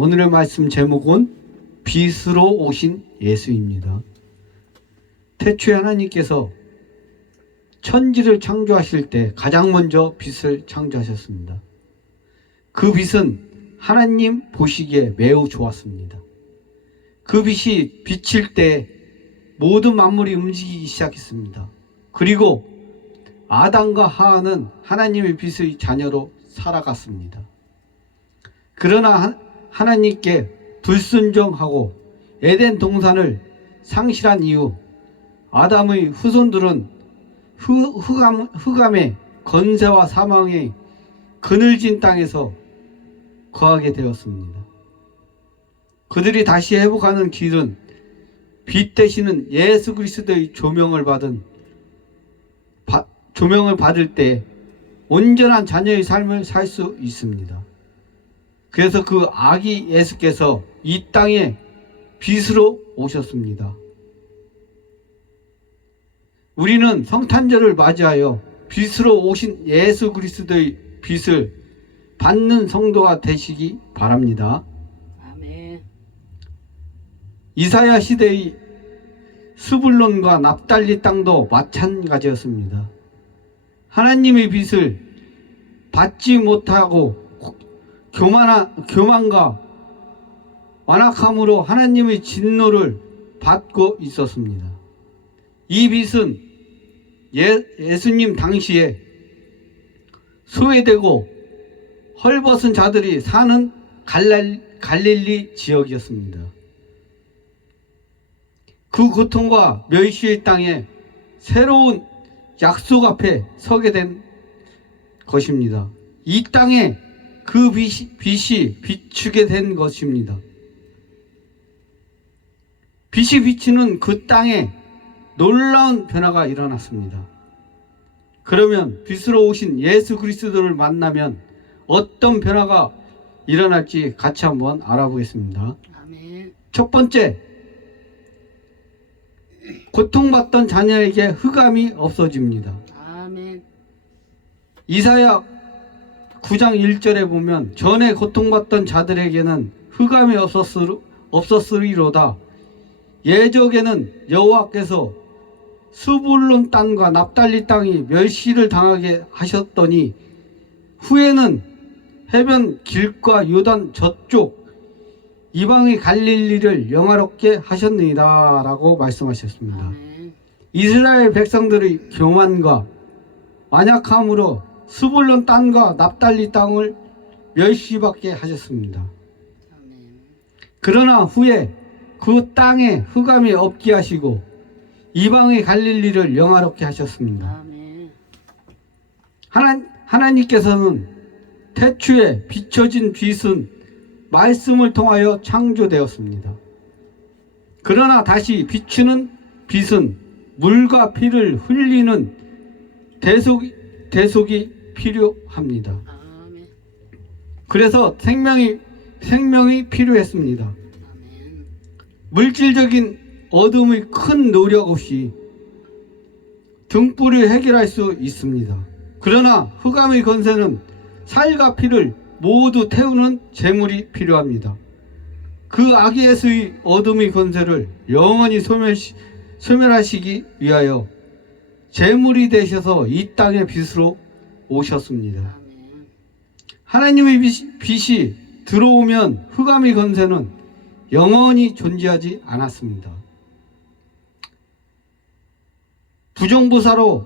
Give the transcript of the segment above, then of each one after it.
오늘의 말씀 제목은 빛으로 오신 예수입니다. 태초에 하나님께서 천지를 창조하실 때 가장 먼저 빛을 창조하셨습니다. 그 빛은 하나님 보시기에 매우 좋았습니다. 그 빛이 비칠 때 모든 만물이 움직이기 시작했습니다. 그리고 아담과 하와는 하나님의 빛의 자녀로 살아갔습니다. 그러나 하나님께 불순종하고 에덴 동산을 상실한 이후 아담의 후손들은 흑암의 건세와 사망의 그늘진 땅에서 거하게 되었습니다. 그들이 다시 회복하는 길은 빛 되시는 예수 그리스도의 조명을 받을 때 온전한 자녀의 삶을 살 수 있습니다. 그래서 그 아기 예수께서 이 땅에 빛으로 오셨습니다. 우리는 성탄절을 맞이하여 빛으로 오신 예수 그리스도의 빛을 받는 성도가 되시기 바랍니다. 아멘. 이사야 시대의 스불론과 납달리 땅도 마찬가지였습니다. 하나님의 빛을 받지 못하고 교만과 완악함으로 하나님의 진노를 받고 있었습니다. 이 빛은 예수님 당시에 소외되고 헐벗은 자들이 사는 갈릴리 지역이었습니다. 그 고통과 멸시의 땅에 새로운 약속 앞에 서게 된 것입니다. 이 땅에 그 빛이 비추게 된 것입니다. 빛이 비치는 그 땅에 놀라운 변화가 일어났습니다. 그러면 빛으로 오신 예수 그리스도를 만나면 어떤 변화가 일어날지 같이 한번 알아보겠습니다. 아멘. 첫 번째, 고통받던 자녀에게 흑암이 없어집니다. 아멘. 이사야 9장 1절에 보면 전에 고통받던 자들에게는 흑암이 없었으리로다. 예적에는 여호와께서 스불론 땅과 납달리 땅이 멸시를 당하게 하셨더니 후에는 해변 길과 요단 저쪽 이방의 갈릴리를 영화롭게 하셨느니라 라고 말씀하셨습니다. 아멘. 이스라엘 백성들의 교만과 완악함으로 스불론 땅과 납달리 땅을 멸시받게 하셨습니다. 아멘. 그러나 후에 그 땅에 흑암이 없게 하시고 이방의 갈릴리를 영화롭게 하셨습니다. 아멘. 하나님께서는 태초에 비춰진 빛은 말씀을 통하여 창조되었습니다. 그러나 다시 비추는 빛은 물과 피를 흘리는 대속이 필요합니다. 아멘. 그래서 생명이 필요했습니다. 아멘. 물질적인 어둠의 큰 노력 없이 등불을 해결할 수 있습니다. 그러나 흑암의 권세는 살과 피를 모두 태우는 재물이 필요합니다. 그 악의 예수의 어둠의 권세를 영원히 소멸하시기 위하여 재물이 되셔서 이 땅의 빛으로 오셨습니다. 아멘. 하나님의 빛이 들어오면 흑암의 권세는 영원히 존재하지 않았습니다. 부정부사로는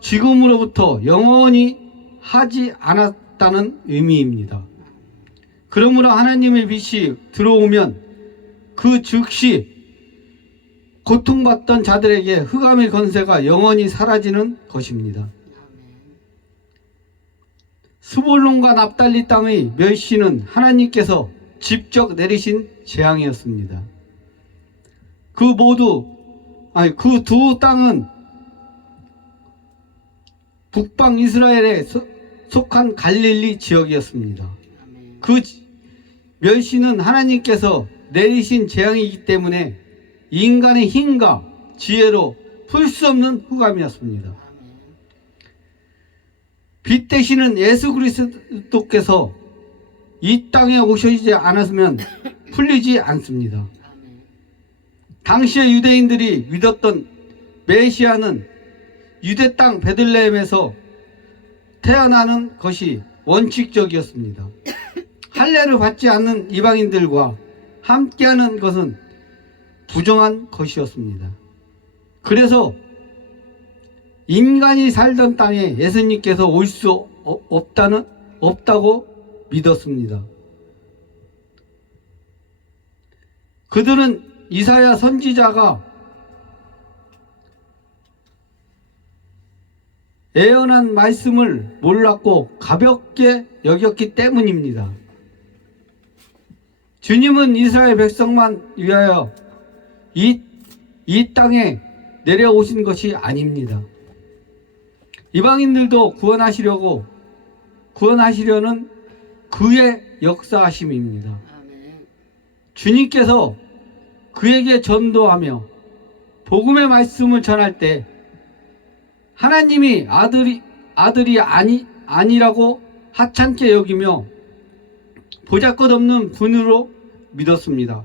지금으로부터 영원히 하지 않았다는 의미입니다. 그러므로 하나님의 빛이 들어오면 그 즉시 고통받던 자들에게 흑암의 권세가 영원히 사라지는 것입니다. 아멘. 스불론과 납달리 땅의 멸시는 하나님께서 직접 내리신 재앙이었습니다. 그 두 땅은 북방 이스라엘에 속한 갈릴리 지역이었습니다. 아멘. 그 멸시는 하나님께서 내리신 재앙이기 때문에 인간의 힘과 지혜로 풀 수 없는 흑암이었습니다. 아멘. 빛 되시는 예수 그리스도께서 이 땅에 오시지 않았으면 풀리지 않습니다. 아멘. 당시의 유대인들이 믿었던 메시아는 유대 땅 베들레헴에서 태어나는 것이 원칙적이었습니다. 할례를 받지 않는 이방인들과 함께하는 것은 부정한 것이었습니다. 그래서 인간이 살던 땅에 예수님께서 올 수 없다고 믿었습니다. 그들은 이사야 선지자가 예언한 말씀을 몰랐고 가볍게 여겼기 때문입니다. 주님은 이스라엘 백성만 위하여 이 땅에 내려오신 것이 아닙니다. 이방인들도 구원하시려는 그의 역사하심입니다. 아멘. 주님께서 그에게 전도하며 복음의 말씀을 전할 때 하나님이 아들이 아니라고 하찮게 여기며 보잘것없는 분으로 믿었습니다.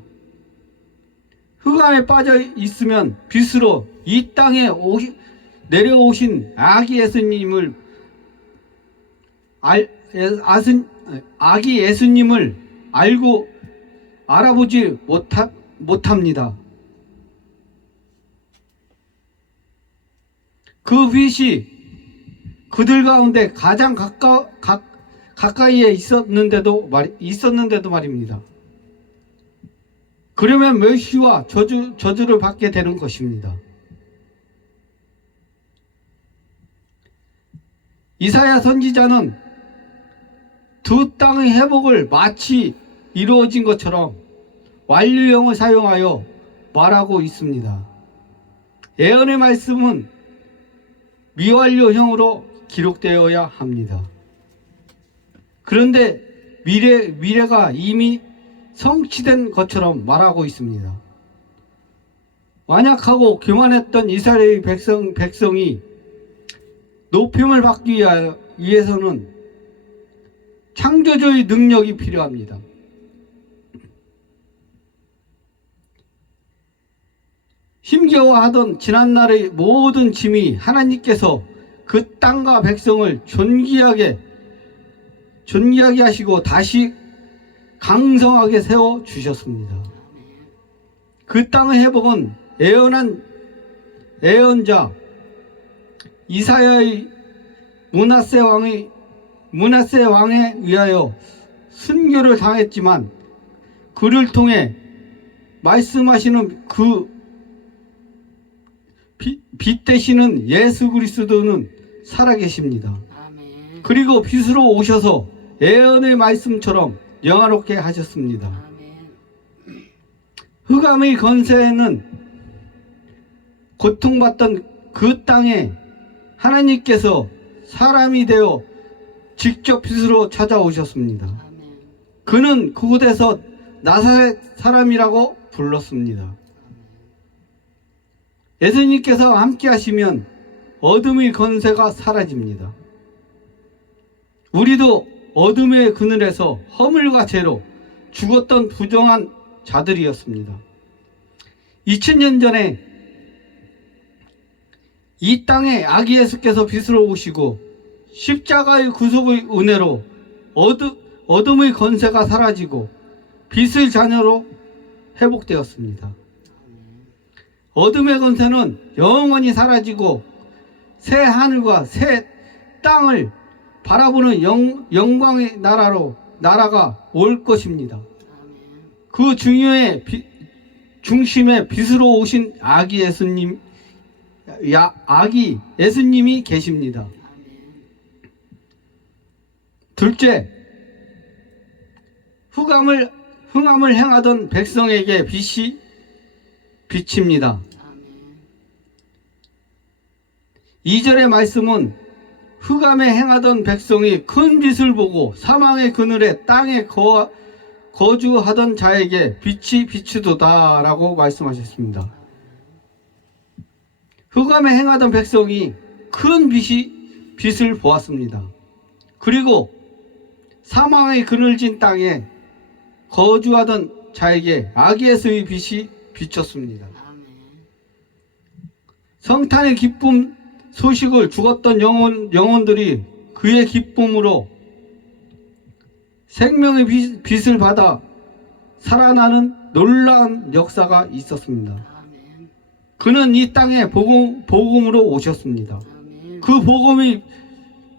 흑암에 빠져 있으면 빛으로 이 땅에 내려오신 아기 예수님을 알아보지 못합니다. 그 빛이 그들 가운데 가장 가까이에 있었는데도 말입니다. 그러면 멸시와 저주를 받게 되는 것입니다. 이사야 선지자는 두 땅의 회복을 마치 이루어진 것처럼 완료형을 사용하여 말하고 있습니다. 예언의 말씀은 미완료형으로 기록되어야 합니다. 그런데 미래가 이미 성취된 것처럼 말하고 있습니다. 완약하고 교만했던 이스라엘 백성이 높임을 받기 위해서는 창조주의 능력이 필요합니다. 힘겨워하던 지난날의 모든 짐이 하나님께서 그 땅과 백성을 존귀하게 하시고 다시 강성하게 세워 주셨습니다. 그 땅의 회복은 예언한 예언자 이사야의 므낫세 왕에 의하여 순교를 당했지만 그를 통해 말씀하시는 그 빛 되시는 예수 그리스도는 살아계십니다. 아멘. 그리고 빛으로 오셔서 예언의 말씀처럼 영화롭게 하셨습니다. 아멘. 흑암의 건세는 고통받던 그 땅에 하나님께서 사람이 되어 직접 빛으로 찾아오셨습니다. 아멘. 그는 그곳에서 나사렛 사람이라고 불렀습니다. 예수님께서 함께 하시면 어둠의 건세가 사라집니다. 우리도 어둠의 그늘에서 허물과 죄로 죽었던 부정한 자들이었습니다. 2000년 전에 이 땅에 아기 예수께서 빛으로 오시고 십자가의 구속의 은혜로 어둠의 건세가 사라지고 빛의 자녀로 회복되었습니다. 어둠의 건세는 영원히 사라지고 새 하늘과 새 땅을 바라보는 영광의 나라가 올 것입니다. 그 중심에 빛으로 오신 아기 예수님이 계십니다. 둘째, 흑암을 행하던 백성에게 빛이 비칩니다. 2절의 말씀은 흑암에 행하던 백성이 큰 빛을 보고 사망의 그늘에 땅에 거주하던 자에게 빛이 비추도다 라고 말씀하셨습니다. 흑암에 행하던 백성이 큰 빛을 보았습니다. 그리고 사망의 그늘진 땅에 거주하던 자에게 아기에서의 빛이 비쳤습니다. 아멘. 성탄의 기쁨 소식을 죽었던 영혼들이 그의 기쁨으로 생명의 빛을 받아 살아나는 놀라운 역사가 있었습니다. 아멘. 그는 이 땅에 복음으로 오셨습니다. 아멘. 그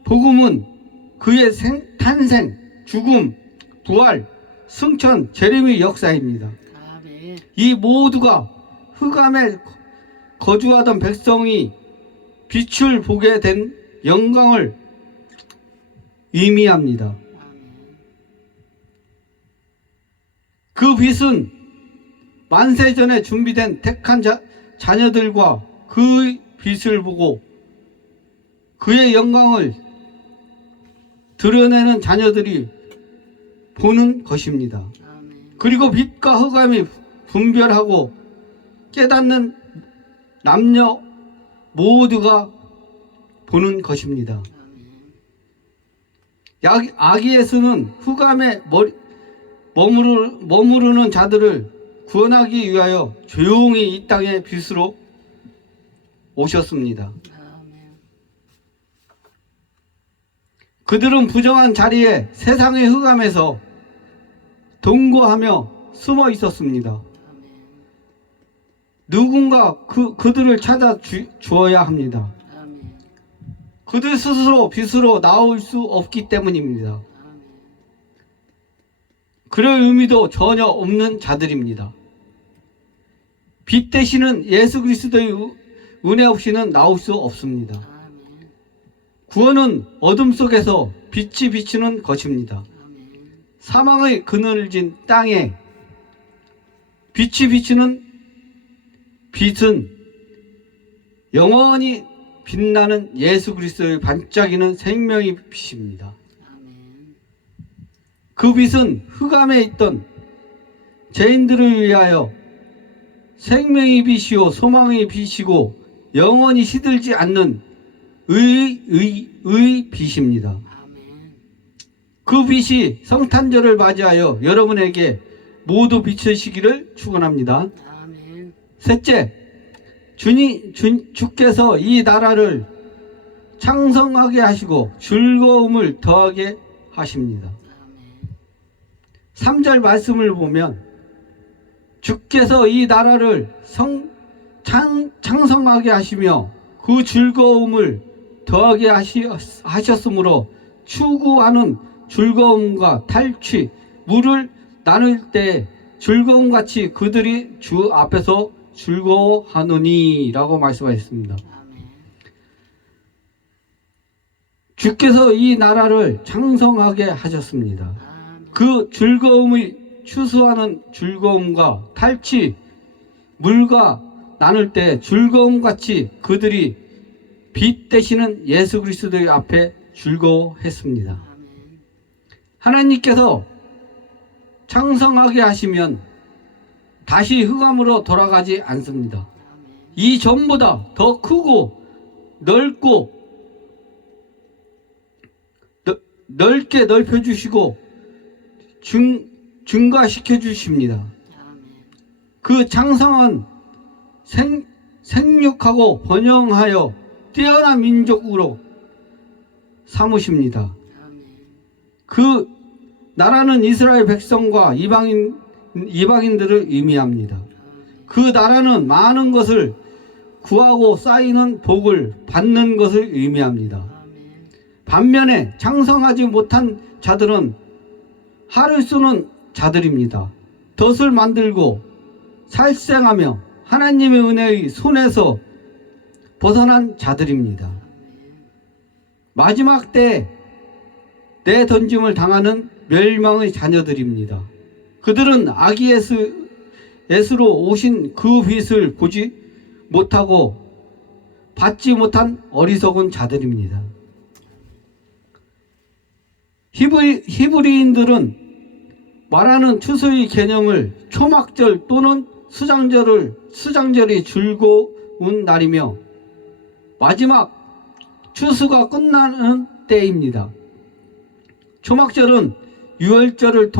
복음은 그의 탄생, 죽음, 부활, 승천, 재림의 역사입니다. 아멘. 이 모두가 흑암에 거주하던 백성이 빛을 보게 된 영광을 의미합니다. 아멘. 그 빛은 만세 전에 준비된 택한 자녀들과 그 빛을 보고 그의 영광을 드러내는 자녀들이 보는 것입니다. 아멘. 그리고 빛과 흑암이 분별하고 깨닫는 남녀 모두가 보는 것입니다. 아멘. 아기 예수는 흑암에 머무르는 자들을 구원하기 위하여 조용히 이 땅의 빛으로 오셨습니다. 아멘. 그들은 부정한 자리에 세상의 흑암에서 동거하며 숨어 있었습니다. 아멘. 누군가 그들을 찾아 주어야 합니다. 아멘. 그들 스스로 빛으로 나올 수 없기 때문입니다. 아멘. 그럴 의미도 전혀 없는 자들입니다. 빛 되시는 예수 그리스도의 은혜 없이는 나올 수 없습니다. 아멘. 구원은 어둠 속에서 빛이 비치는 것입니다. 아멘. 사망의 그늘진 땅에 빛이 비치는 빛은 영원히 빛나는 예수 그리스도의 반짝이는 생명의 빛입니다. 아멘. 그 빛은 흑암에 있던 죄인들을 위하여 생명의 빛이요 소망의 빛이고 영원히 시들지 않는 의 빛입니다. 아멘. 그 빛이 성탄절을 맞이하여 여러분에게 모두 비추시기를 축원합니다. 아멘. 셋째, 주께서 이 나라를 창성하게 하시고 즐거움을 더하게 하십니다. 아멘. 3절 말씀을 보면 주께서 이 나라를 창성하게 하시며 그 즐거움을 더하게 하셨으므로 추구하는 즐거움과 탈취, 물을 나눌 때 즐거움같이 그들이 주 앞에서 즐거워하노니 라고 말씀하셨습니다. 아멘. 주께서 이 나라를 창성하게 하셨습니다. 아멘. 그 즐거움의 추수하는 즐거움과 탈취, 물과 나눌 때 즐거움같이 그들이 빛 되시는 예수 그리스도의 앞에 즐거워했습니다. 아멘. 하나님께서 창성하게 하시면 다시 흑암으로 돌아가지 않습니다. 아멘. 이 전보다 더 크고 넓고 넓게 넓혀주시고 증가시켜 주십니다. 아멘. 그 창성한 생육하고 번영하여 뛰어난 민족으로 삼으십니다. 아멘. 그 나라는 이스라엘 백성과 이방인들을 의미합니다. 아멘. 그 나라는 많은 것을 구하고 쌓이는 복을 받는 것을 의미합니다. 아멘. 반면에 창성하지 못한 자들은 할을 쏘는 자들입니다. 덫을 만들고 살생하며 하나님의 은혜의 손에서 벗어난 자들입니다. 아멘. 마지막 때에 내던짐을 당하는 멸망의 자녀들입니다. 그들은 아기 예수로 오신 그 빛을 보지 못하고 받지 못한 어리석은 자들입니다. 히브리인들은 말하는 추수의 개념을 초막절 또는 수장절이 즐거운 날이며 마지막 추수가 끝나는 때입니다. 초막절은 유월절을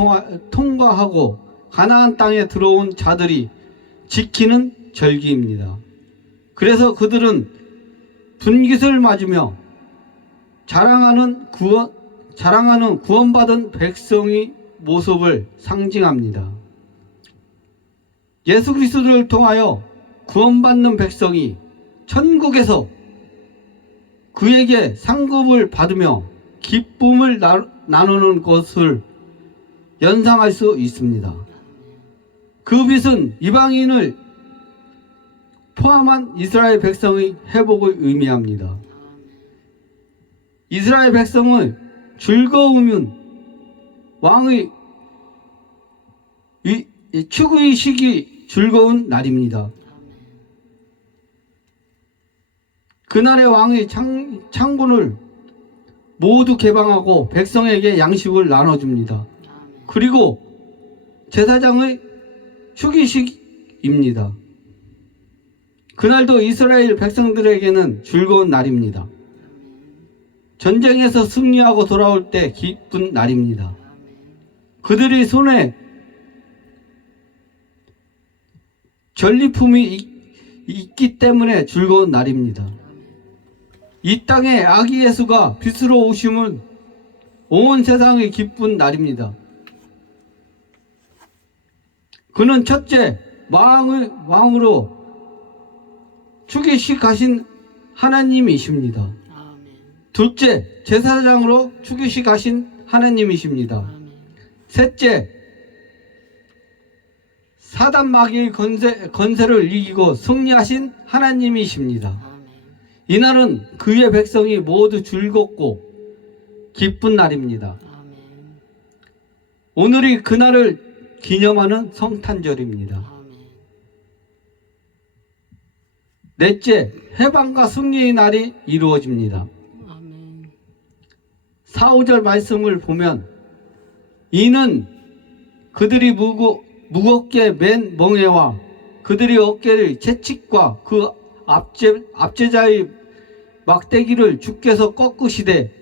통과하고 가나안 땅에 들어온 자들이 지키는 절기입니다. 그래서 그들은 분깃을 맞으며 자랑하는 구원받은 백성의 모습을 상징합니다. 예수 그리스도를 통하여 구원받는 백성이 천국에서 그에게 상급을 받으며 기쁨을 나누는 것을 연상할 수 있습니다. 그 빛은 이방인을 포함한 이스라엘 백성의 회복을 의미합니다. 이스라엘 백성의 즐거움은 왕의 축의식이 즐거운 날입니다. 그날의 왕의 창고를 모두 개방하고 백성에게 양식을 나눠줍니다. 그리고 제사장의 축의식입니다. 그날도 이스라엘 백성들에게는 즐거운 날입니다. 전쟁에서 승리하고 돌아올 때 기쁜 날입니다. 그들의 손에 전리품이 있기 때문에 즐거운 날입니다. 이 땅에 아기 예수가 빛으로 오심은 온 세상의 기쁜 날입니다. 그는 첫째 왕으로 축의식하신 하나님이십니다. 둘째 제사장으로 축의식하신 하나님이십니다. 셋째 사단 마귀의 건세를 이기고 승리하신 하나님이십니다. 이날은 그의 백성이 모두 즐겁고 기쁜 날입니다. 오늘이 그날을 기념하는 성탄절입니다. 넷째, 해방과 승리의 날이 이루어집니다. 4, 5절 말씀을 보면 이는 그들이 무겁게 맨 멍에와 그들이 어깨의 채찍과 그 압제자의 막대기를 주께서 꺾으시되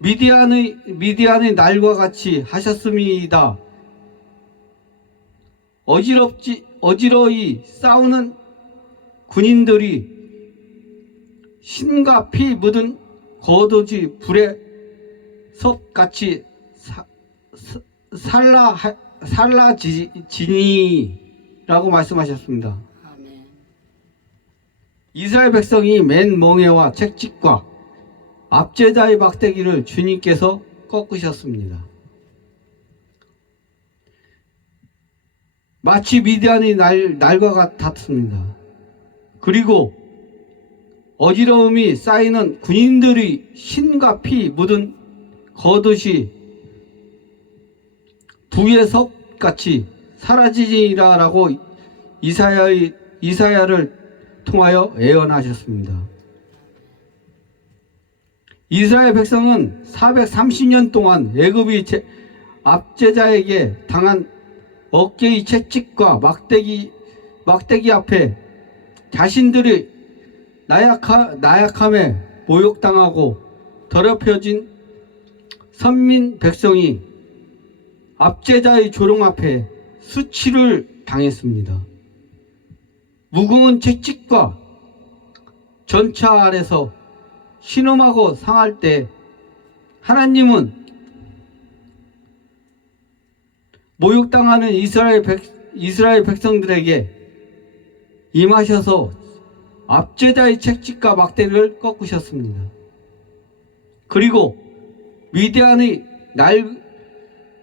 미디안의 날과 같이 하셨음이다. 어지러이 싸우는 군인들이 신과 피 묻은 겉옷이 불의 섭같이 살라지니라고 말씀하셨습니다. 이스라엘 백성이 맨 멍에와 채찍과 압제자의 막대기를 주님께서 꺾으셨습니다. 마치 미디안의 날과 같았습니다. 그리고 어지러움이 쌓이는 군인들의 신과 피 묻은 겉옷이 불의 섭같이 사라지리라라고 이사야를 통하여 예언하셨습니다. 이스라엘 백성은 430년 동안 애굽의 압제자에게 당한 어깨의 채찍과 막대기 앞에 자신들의 나약함에 모욕당하고 더럽혀진 선민 백성이 압제자의 조롱 앞에 수치를 당했습니다. 무거운 채찍과 전차 아래서 신음하고 상할 때 하나님은 모욕당하는 이스라엘 백성들에게 임하셔서 압제자의 채찍과 막대기를 꺾으셨습니다. 그리고 미디안의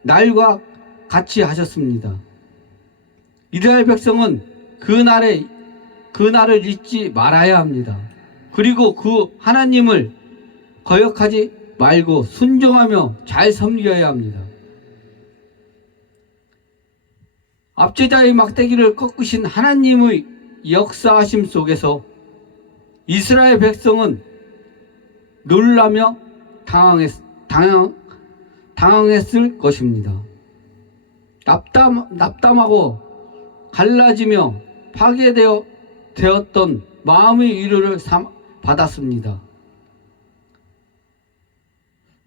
날과 같이 하셨습니다. 이스라엘 백성은 그 날을 잊지 말아야 합니다. 그리고 그 하나님을 거역하지 말고 순종하며 잘 섬겨야 합니다. 압제자의 막대기를 꺾으신 하나님의 역사하심 속에서 이스라엘 백성은 놀라며 당황했을 것입니다. 납담하고 갈라지며 파괴되었던 마음의 위로를 받았습니다.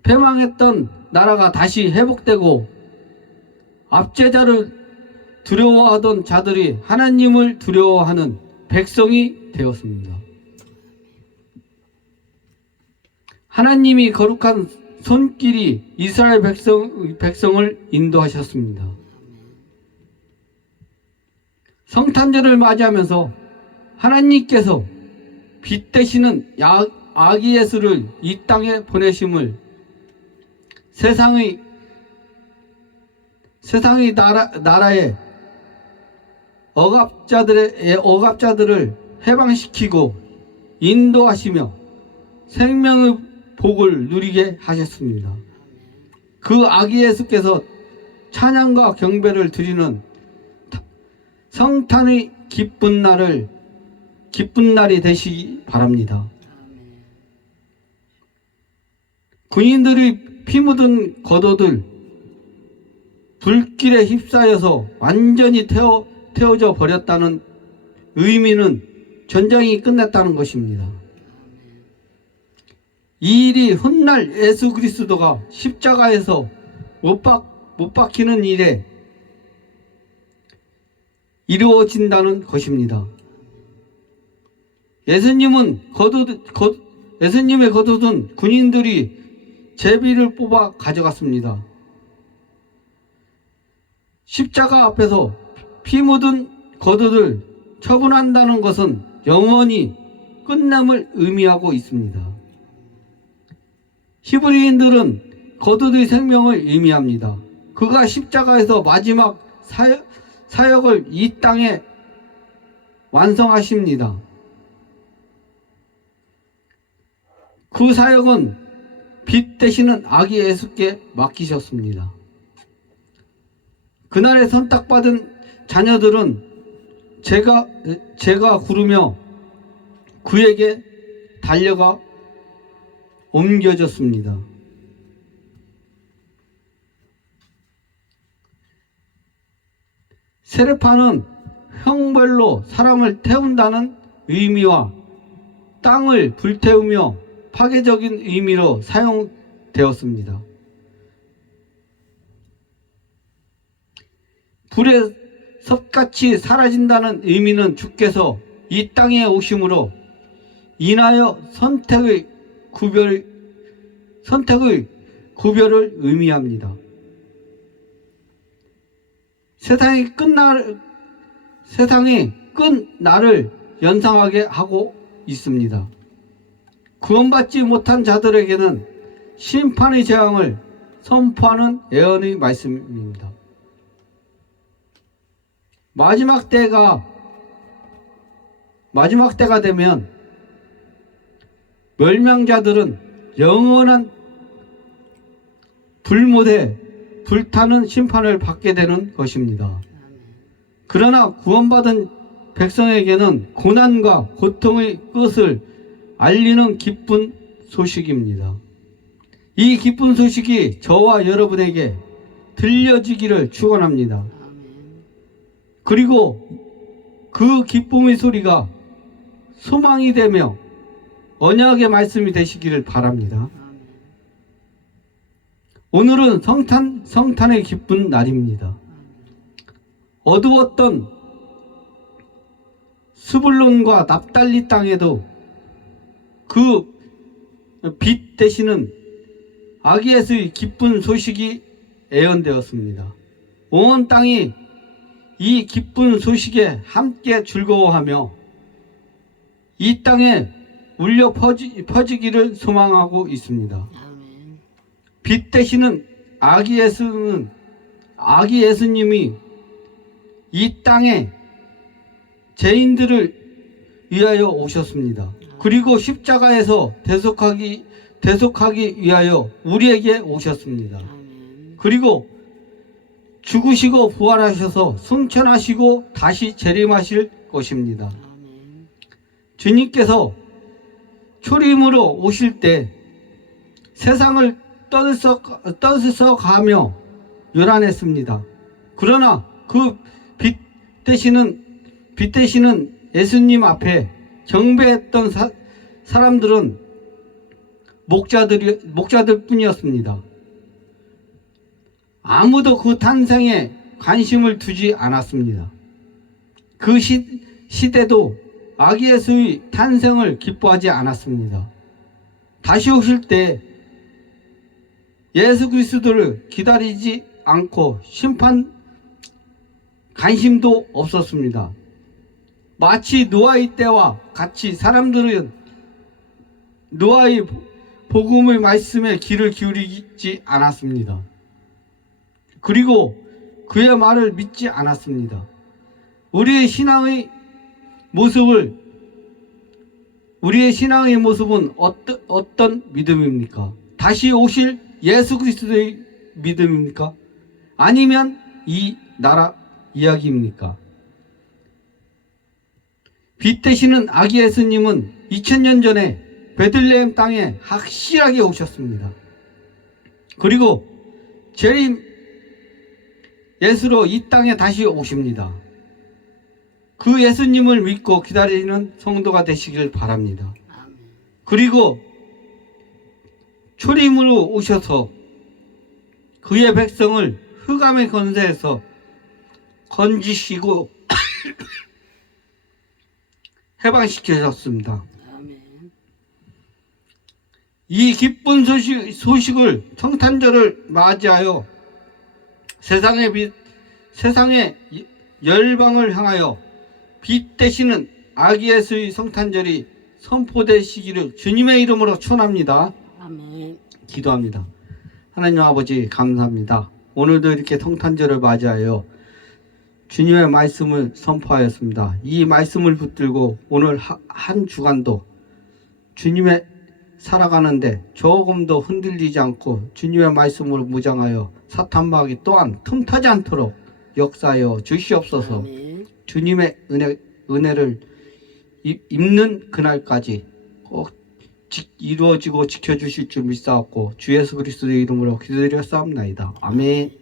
패망했던 나라가 다시 회복되고 압제자를 두려워하던 자들이 하나님을 두려워하는 백성이 되었습니다. 하나님이 거룩한 손길이 이스라엘 백성을 인도하셨습니다. 성탄절을 맞이하면서 하나님께서 빛 되시는 아기 예수를 이 땅에 보내심을 세상의 나라의 억압자들을 해방시키고 인도하시며 생명의 복을 누리게 하셨습니다. 그 아기 예수께서 찬양과 경배를 드리는 성탄의 기쁜 날이 되시기 바랍니다. 군인들의 피 묻은 겉옷을 불길에 휩싸여서 완전히 태워져 버렸다는 의미는 전쟁이 끝났다는 것입니다. 이 일이 훗날 예수 그리스도가 십자가에서 못 박히는 일에 이루어진다는 것입니다. 예수님의 겉옷은 군인들이 제비를 뽑아 가져갔습니다. 십자가 앞에서 피 묻은 겉옷을 처분한다는 것은 영원히 끝남을 의미하고 있습니다. 히브리인들은 겉옷의 생명을 의미합니다. 그가 십자가에서 마지막 사역을 이 땅에 완성하십니다. 그 사역은 빛 되시는 아기 예수께 맡기셨습니다. 그날에 선택받은 자녀들은 제가 구르며 그에게 달려가 옮겨졌습니다. 세례파는 형벌로 사람을 태운다는 의미와 땅을 불태우며 파괴적인 의미로 사용되었습니다. 불에 섭같이 사라진다는 의미는 주께서 이 땅에 오심으로 인하여 선택의 구별을 의미합니다. 세상이 끝 날을 연상하게 하고 있습니다. 구원받지 못한 자들에게는 심판의 재앙을 선포하는 예언의 말씀입니다. 마지막 때가 되면 멸망자들은 영원한 불못에 불타는 심판을 받게 되는 것입니다. 그러나 구원받은 백성에게는 고난과 고통의 끝을 알리는 기쁜 소식입니다. 이 기쁜 소식이 저와 여러분에게 들려지기를 축원합니다. 그리고 그 기쁨의 소리가 소망이 되며 언약의 말씀이 되시기를 바랍니다. 오늘은 성탄의 기쁜 날입니다. 어두웠던 스불론과 납달리 땅에도 그 빛 되시는 아기 예수의 기쁜 소식이 예언되었습니다. 온 땅이 이 기쁜 소식에 함께 즐거워하며 이 땅에 울려 퍼지기를 소망하고 있습니다. 빛 되시는 아기 예수님이 이 땅에 죄인들을 위하여 오셨습니다. 그리고 십자가에서 대속하기 위하여 우리에게 오셨습니다. 그리고 죽으시고 부활하셔서 승천하시고 다시 재림하실 것입니다. 주님께서 초림으로 오실 때 세상을 떠들썩하며 요란했습니다. 그러나 그 빛 되시는 예수님 앞에 경배했던 사람들은 목자들뿐이었습니다. 아무도 그 탄생에 관심을 두지 않았습니다. 그 시대도 아기 예수의 탄생을 기뻐하지 않았습니다. 다시 오실 때 예수 그리스도를 기다리지 않고 관심도 없었습니다. 마치 노아의 때와 같이 사람들은 노아의 복음의 말씀에 귀를 기울이지 않았습니다. 그리고 그의 말을 믿지 않았습니다. 우리의 신앙의 모습은 어떤 믿음입니까? 다시 오실 예수 그리스도의 믿음입니까? 아니면 이 나라 이야기입니까? 빛 되시는 아기 예수님은 2000년 전에 베들레헴 땅에 확실하게 오셨습니다. 그리고 재림 예수로 이 땅에 다시 오십니다. 그 예수님을 믿고 기다리는 성도가 되시길 바랍니다. 아멘. 그리고 초림으로 오셔서 그의 백성을 흑암의 권세에서 건지시고 해방시키셨습니다. 아멘. 이 기쁜 소식을 성탄절을 맞이하여 세상의 열방을 향하여 빛 되시는 아기 예수의 성탄절이 선포되시기를 주님의 이름으로 축원합니다. 아멘. 기도합니다. 하나님 아버지 감사합니다. 오늘도 이렇게 성탄절을 맞이하여 주님의 말씀을 선포하였습니다. 이 말씀을 붙들고 오늘 한 주간도 주님의 살아가는데 조금도 흔들리지 않고 주님의 말씀으로 무장하여 사탄마귀 또한 틈타지 않도록 역사하여 주시옵소서. 아멘. 주님의 은혜를 입는 그날까지 꼭 이루어지고 지켜주실 줄 믿사옵고 주 예수 그리스도의 이름으로 기도드렸사옵나이다. 아멘.